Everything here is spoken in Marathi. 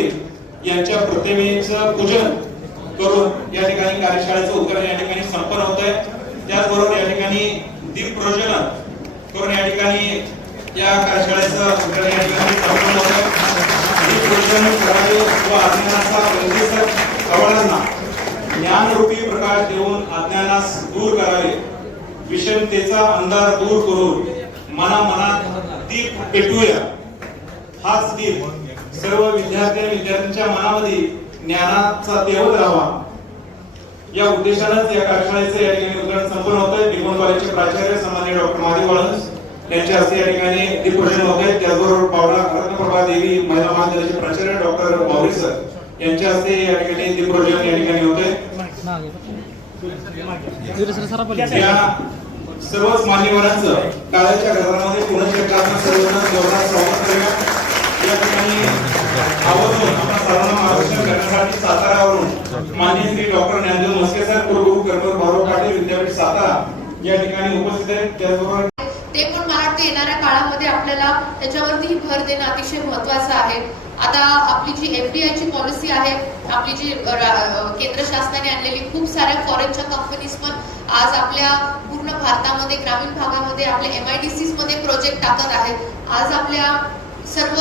पाटील यांच्या प्रतिमेचं पूजन करून या ठिकाणी कार्यशाळेचं उद्घाटन या ठिकाणी संपन्न होत आहे. त्याचबरोबर या ठिकाणी दीप प्रज्वलन करून या ठिकाणी या कार्यशाळेचं उद्घाटन या ठिकाणी संपन्न होत आहे. दीप प्रज्वलन करावे व अज्ञानाचा प्रवेश कवळांना ज्ञानरूपी प्रकाश देऊन अज्ञानास दूर करावे. विषमतेचा अंधार दूर करून मना मनात दीप पेटूया हाच दीप सर्व विद्यार्थी आणि विद्यार्थ्यांच्या मनामध्ये ज्ञानाचा तेवत राहावा. या उद्देशानंच या कार्यशाळेचे या ठिकाणी उद्घाटन संपन्न होत आहे भिगवण कॉलेजचे प्राचार्य सन्मान्य डॉक्टर महादेव वाळंज यांच्या हस्ते या ठिकाणी दीपपूजन होत आहे त्याचबरोबर पावला रत्नप्रभा देवी महिला महाविद्यालयाचे प्राचार्य डॉक्टर बावरी सर यांच्या हस्ते या ठिकाणी दीपपूजन या ठिकाणी होत आहे. या सर्वच मान्यवरांचं काळाच्या घरामध्ये पुनश्चक्रातून सर्वांना जोरदार स्वागत करूया श्री डॉक्टर ज्ञानदेव मस्के सर कुलगुरू कर्मवीर भाऊराव पाटील विद्यापीठ सातारा या ठिकाणी उपस्थित आहेत. त्याचबरोबर ते पण मला वाटतं येणाऱ्या काळामध्ये आपल्याला त्याच्यावरती भर देणं अतिशय महत्वाचं आहे. आता आपली जी एफ डी आयची पॉलिसी आहे आपली जी रा- केंद्र शासनाने आणलेली खूप साऱ्या फॉरेनच्या कंपनीज पण आज आपल्या पूर्ण भारतामध्ये ग्रामीण भागामध्ये आपल्या एम आय डी सी मध्ये प्रोजेक्ट टाकत आहेत. आज आपल्या सर्व